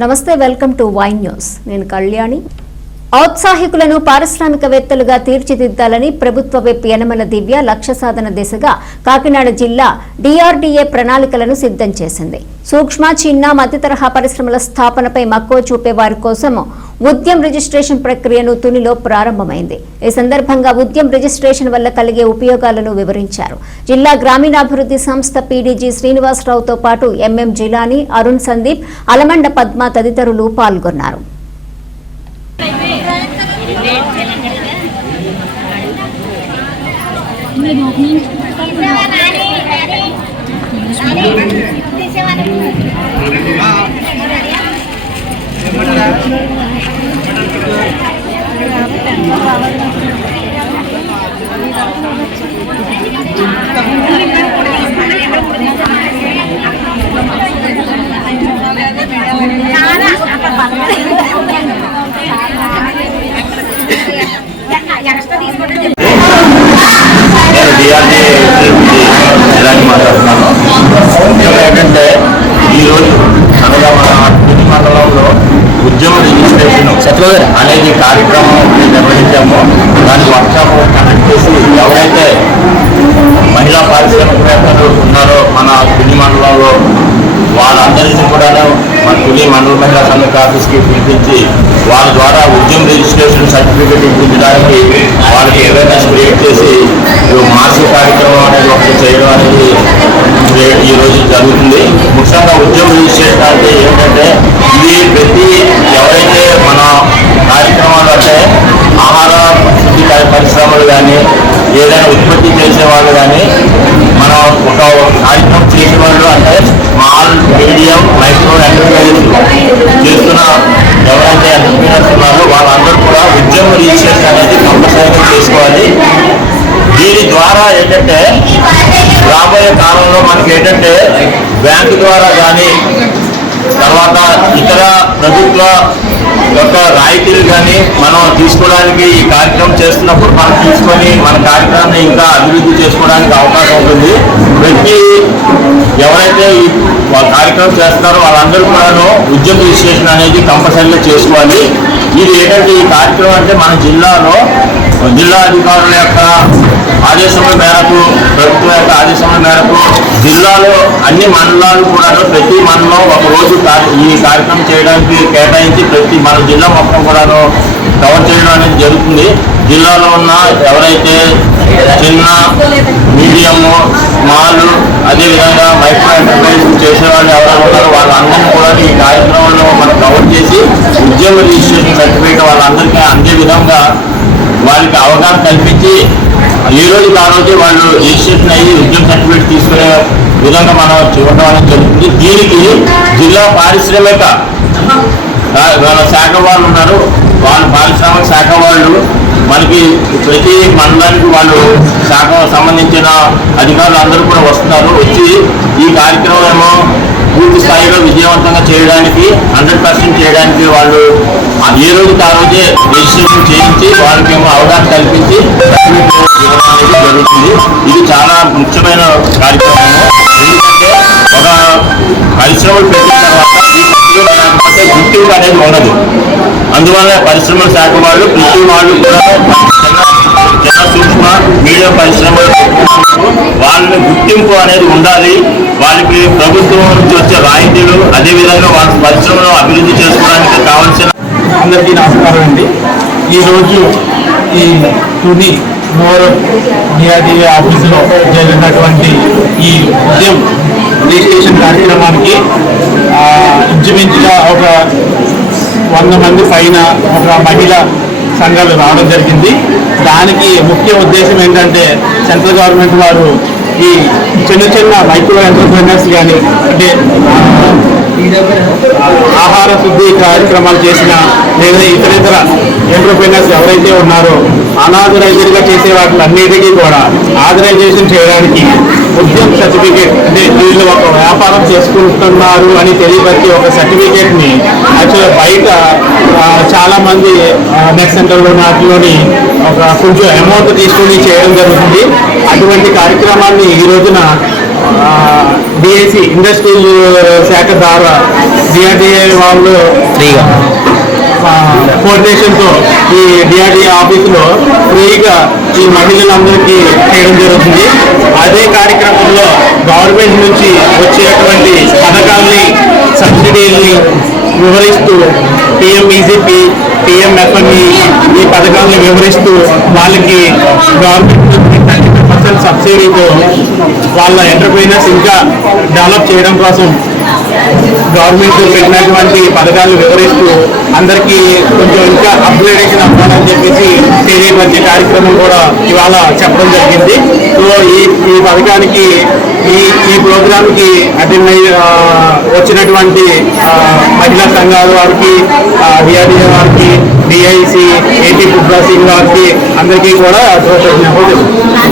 నమస్తే welcome to wine news నేను కళ్యాణి. ఔత్సాహికులను పారిశ్రామికవేత్తలుగా తీర్చిదిద్దాలని ప్రభుత్వ విప్ యనమల దివ్య లక్ష్య సాధన దిశగా కాకినాడ జిల్లా డిఆర్డీఏ ప్రణాళికలను సిద్ధం చేసింది. సూక్ష్మ చిన్న మధ్య తరహా పరిశ్రమల స్థాపనపై మక్కువ చూపే వారి కోసం ఉద్యమ్ రిజిస్ట్రేషన్ ప్రక్రియను తునిలో ప్రారంభమైంది. ఈ సందర్భంగా ఉద్యమ్ రిజిస్ట్రేషన్ వల్ల కలిగే ఉపయోగాలను వివరించారు. జిల్లా గ్రామీణాభివృద్ధి సంస్థ పీడీజీ శ్రీనివాసరావుతో పాటు ఎంఎం జిలాని అరుణ్ సందీప్ అలమండ పద్మ తదితరులు పాల్గొన్నారు. డిఆర్డీ ఇలాంటి మాట్లాడుతున్నాను. ఏంటంటే ఈరోజు అనగా మన తుది మండలంలో ఉద్యమ రిజిస్ట్రేషన్ అనేది కార్యక్రమం నిర్వహించాము. దాని వర్క్షాప్ కండక్ట్ చేసి ఎవరైతే మహిళా పారిశ్రామికవేత్తలు ఉన్నారో మన తుది మండలంలో వాళ్ళందరినీ కూడా మన తుది మండల మహిళా సంఘ ఆఫీస్కి పిలిపించి వాళ్ళ ద్వారా ఉద్యమ రిజిస్ట్రేషన్ సర్టిఫికేట్ ఇప్పించడానికి వాళ్ళకి అవేర్నెస్ క్రియేట్ చేసి మాసిక కార్యక్రమం అనేది ఒకటి చేయడం అనేది ఈ- రోజు జరుగుతుంది. ముఖ్యంగా ఉద్యమ రిజిస్ట్రేషన్ అంటే ఏంటంటే ఇది ప్రతి ఎవరైతే మన కార్యక్రమాలు అంటే ఆహార పరిశ్రమలు కానీ ఏదైనా ఉత్పత్తి చేసే వాళ్ళు కానీ మనం ఒక కార్యక్రమం చేసే వాళ్ళు అంటే స్మాల్ మీడియం మైక్రో ఎంటర్ప్రైజెస్ చేస్తున్న చేసుకోవాలి దీని ద్వారా ఏంటంటే రాబోయే కాలంలో మనకి ఏంటంటే బ్యాంకు ద్వారా కానీ తర్వాత ఇతర ప్రభుత్వ యొక్క రాయితీలు కానీ మనం తీసుకోవడానికి ఈ కార్యక్రమం చేస్తున్నప్పుడు మనం తీసుకొని మన కార్యక్రమాన్ని ఇంకా అభివృద్ధి చేసుకోవడానికి అవకాశం ఉంటుంది. ప్రతి ఎవరైతే ఈ కార్యక్రమం చేస్తున్నారో వాళ్ళందరూ కూడాను ఉద్యోగ విశ్లేషణ అనేది కంపల్సరీగా చేసుకోవాలి. ఇది ఏంటంటే ఈ కార్యక్రమం అంటే మన జిల్లాలో జిల్లా అధికారుల యొక్క ఆదేశముల మేరకు ప్రభుత్వం యొక్క ఆదేశముల మేరకు జిల్లాలో అన్ని మండలాలు కూడా ప్రతి మండలం ఒక రోజు ఈ కార్యక్రమం చేయడానికి కేటాయించి ప్రతి మన జిల్లా మొత్తం కూడాను కవర్ చేయడం అనేది జరుగుతుంది. జిల్లాలో ఉన్న ఎవరైతే చిన్న మీడియము స్మాల్ అదేవిధంగా మైక్రో ఎంటర్ప్రైజ్ చేసే వాళ్ళు ఎవరైనా ఉన్నారో వాళ్ళందరినీ కూడా ఈ కార్యక్రమంలో మనం కవర్ చేసి ఉద్యోగ రిజిస్ట్రేషన్ సర్టిఫికేట్ వాళ్ళందరికీ అందే విధంగా వాళ్ళకి అవగాహన కల్పించి ఈ రోజు ఆ రోజు వాళ్ళు రిజిస్ట్రేషన్ అయ్యి ఉద్యోగ సర్టిఫికేట్ తీసుకునే విధంగా మనం చూడడం అనేది జరుగుతుంది. దీనికి జిల్లా పారిశ్రామిక శాఖ వాళ్ళు ఉన్నారు. వాళ్ళు పారిశ్రామిక శాఖ వాళ్ళు మనకి ప్రతి మండలానికి వాళ్ళు శాఖ సంబంధించిన అధికారులు అందరూ కూడా వస్తున్నారు. వచ్చి ఈ కార్యక్రమం ఏమో పూర్తి స్థాయిలో విజయవంతంగా చేయడానికి హండ్రెడ్ పర్సెంట్ చేయడానికి వాళ్ళు ఆ ఏ రోజు ఆ రోజే రిజిస్ట్రేషన్ చేయించి వాళ్ళకి ఏమో అవగాహన కల్పించి అనేది జరుగుతుంది. ఇది చాలా ముఖ్యమైన కార్యక్రమం ఎందుకంటే ఒక పరిశ్రమలు పెట్టిన తర్వాత ఈ లేకపోతే గుర్తింపు అనేది ఉండదు. అందువల్ల పరిశ్రమల శాఖ వాళ్ళు ప్రతి వాళ్ళు కూడా చిన్న సూక్ష్మ మీడియం పరిశ్రమలు వాళ్ళని గుర్తింపు అనేది ఉండాలి. వాళ్ళకి ప్రభుత్వం నుంచి వచ్చే రాయితీలు అదేవిధంగా వాళ్ళ పరిశ్రమను అభివృద్ధి చేసుకోవడానికి కావాల్సిన అందరికీ నమస్కారం అండి. ఈరోజు ఈ తుని మోర్ డిఆర్డీఏ ఆఫీసులో జరిగినటువంటి ఈ ఉద్యమ రిజిస్ట్రేషన్ కార్యక్రమానికి ఇంచుమించుగా ఒక వంద మంది పైన ఒక మహిళా సంఘాలు రావడం జరిగింది. దానికి ముఖ్య ఉద్దేశం ఏంటంటే సెంట్రల్ గవర్నమెంట్ వారు ఈ చిన్న చిన్న మైక్రో ఎంటర్ప్రైనర్స్ కానీ అంటే ఆహార శుద్ధి కార్యక్రమాలు చేసిన లేదా ఇతర ఇతర ఎంటర్ప్రీనర్స్ ఎవరైతే ఉన్నారో అనాథరైజ్డ్గా చేసే వాటిలన్నిటికీ కూడా ఆథరైజేషన్ చేయడానికి ఉద్యమ్ సర్టిఫికేట్ అంటే వీళ్ళు ఒక వ్యాపారం చేసుకుంటున్నారు అని తెలియబట్టి ఒక సర్టిఫికేట్ని యాక్చువల్గా బయట ఆ, చాలా మంది నెట్ సెంటర్లో వాటిలోని ఒక కొంచెం అమౌంట్ తీసుకుని చేయడం జరుగుతుంది. అటువంటి కార్యక్రమాన్ని ఈ రోజున డిఐసి ఇండస్ట్రియల్ శాఖ ద్వారా డిఆర్డిఏ వాళ్ళు ఫ్రీగా. కోఆర్డినేషన్తో ఈ డిఆర్డిఏ ఆఫీసులో ఫ్రీగా ఈ మహిళలందరికీ చేయడం జరుగుతుంది. అదే కార్యక్రమంలో గవర్నమెంట్ నుంచి వచ్చేటువంటి పథకాల్ని సబ్సిడీల్ని వివరిస్తూ పిఎంఈజీపీ పిఎంఎఫ్ఎంఈ ఈ పథకాలను వివరిస్తూ వాళ్ళకి గవర్నమెంట్ పర్సెంట్ సబ్సిడీతో వాళ్ళ ఎంటర్ప్రైనర్స్ ఇంకా డెవలప్ చేయడం కోసం గవర్నమెంట్ పెట్టినటువంటి పథకాలు వివరిస్తూ అందరికీ కొంచెం ఇంకా అప్గ్రేడేషన్ అవ్వాలని చెప్పేసి తెలియపరిచే కార్యక్రమం కూడా ఇవాళ చెప్పడం జరిగింది. సో ఈ ఈ పథకానికి ఈ ఈ ప్రోగ్రామ్కి అటెండ్ అయ్యి వచ్చినటువంటి మహిళా సంఘాల వారికి డిఆర్డిఏ వారికి డిఐసి ఏటీ ఫుడ్ సింగ్ వారికి అందరికీ కూడా కృతజ్ఞతలు